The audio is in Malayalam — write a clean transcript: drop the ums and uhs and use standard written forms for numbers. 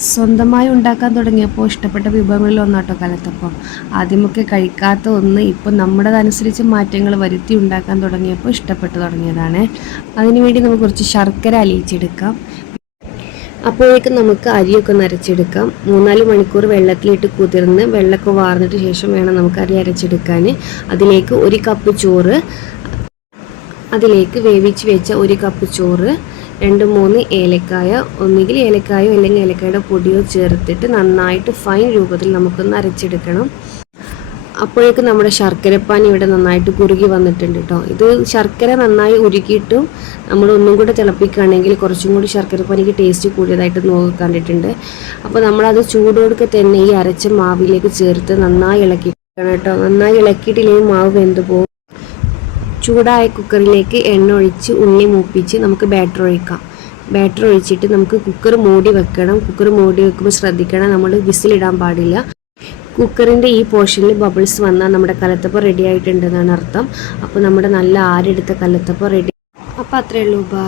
സ്വന്തമായി ഉണ്ടാക്കാൻ തുടങ്ങിയപ്പോൾ ഇഷ്ടപ്പെട്ട വിഭവങ്ങളിൽ ഒന്നാട്ടോ കലത്തപ്പം. ആദ്യമൊക്കെ കഴിക്കാത്ത ഒന്ന് ഇപ്പോൾ നമ്മുടേതനുസരിച്ച് മാറ്റങ്ങൾ വരുത്തി ഉണ്ടാക്കാൻ തുടങ്ങിയപ്പോൾ ഇഷ്ടപ്പെട്ടു തുടങ്ങിയതാണ്. അതിനുവേണ്ടി നമുക്ക് കുറച്ച് ശർക്കര അലിയിച്ചെടുക്കാം. അപ്പോഴേക്കും നമുക്ക് അരിയൊക്കെ നരച്ചെടുക്കാം. 3-4 മണിക്കൂർ വെള്ളത്തിലിട്ട് കുതിർന്ന് വെള്ളമൊക്കെ വാർന്നിട്ട് ശേഷം വേണം നമുക്ക് അരി അരച്ചെടുക്കാൻ. അതിലേക്ക് 1 കപ്പ് ചോറ്, അതിലേക്ക് വേവിച്ച് വെച്ച 1 കപ്പ് ചോറ്, 2-3 ഏലക്കായ, ഒന്നുകിൽ ഏലക്കായോ അല്ലെങ്കിൽ ഏലക്കായുടെ പൊടിയോ ചേർത്തിട്ട് നന്നായിട്ട് ഫൈൻ രൂപത്തിൽ നമുക്കൊന്ന് അരച്ചെടുക്കണം. അപ്പോഴേക്കും നമ്മുടെ ശർക്കരപ്പാനി ഇവിടെ നന്നായിട്ട് കുറുകി വന്നിട്ടുണ്ട് കേട്ടോ. ഇത് ശർക്കര നന്നായി ഉരുക്കിയിട്ടും നമ്മൾ ഒന്നും കൂടെ തിളപ്പിക്കുകയാണെങ്കിൽ കുറച്ചും കൂടി ശർക്കരപ്പാനിക്ക് ടേസ്റ്റ് കൂടിയതായിട്ട് കണ്ടിട്ടുണ്ട്. അപ്പോൾ നമ്മളത് ചൂടോടുക്കെ തന്നെ ഈ അരച്ച മാവിലേക്ക് ചേർത്ത് നന്നായി ഇളക്കിക്കണം കേട്ടോ. നന്നായി ഇളക്കിയിട്ടില്ലെങ്കിൽ മാവ് വെന്ത് പോകും. ചൂടായ കുക്കറിലേക്ക് എണ്ണ ഒഴിച്ച് ഉള്ളി മൂപ്പിച്ച് നമുക്ക് ബാറ്റർ ഒഴിക്കാം. ബാറ്റർ ഒഴിച്ചിട്ട് നമുക്ക് കുക്കർ മൂടി വെക്കണം. കുക്കർ മൂടി വെക്കുമ്പോൾ ശ്രദ്ധിക്കണം, നമ്മൾ വിസിലിടാൻ പാടില്ല. കുക്കറിൻ്റെ ഈ പോർഷനിൽ ബബിൾസ് വന്നാൽ നമ്മുടെ കലത്തപ്പം റെഡി ആയിട്ടുണ്ടെന്നാണ് അർത്ഥം. അപ്പോൾ നമ്മുടെ നല്ല ആരെടുത്ത കലത്തപ്പം റെഡി. അപ്പോൾ അത്രയേ ഉള്ളൂ. ബൈ.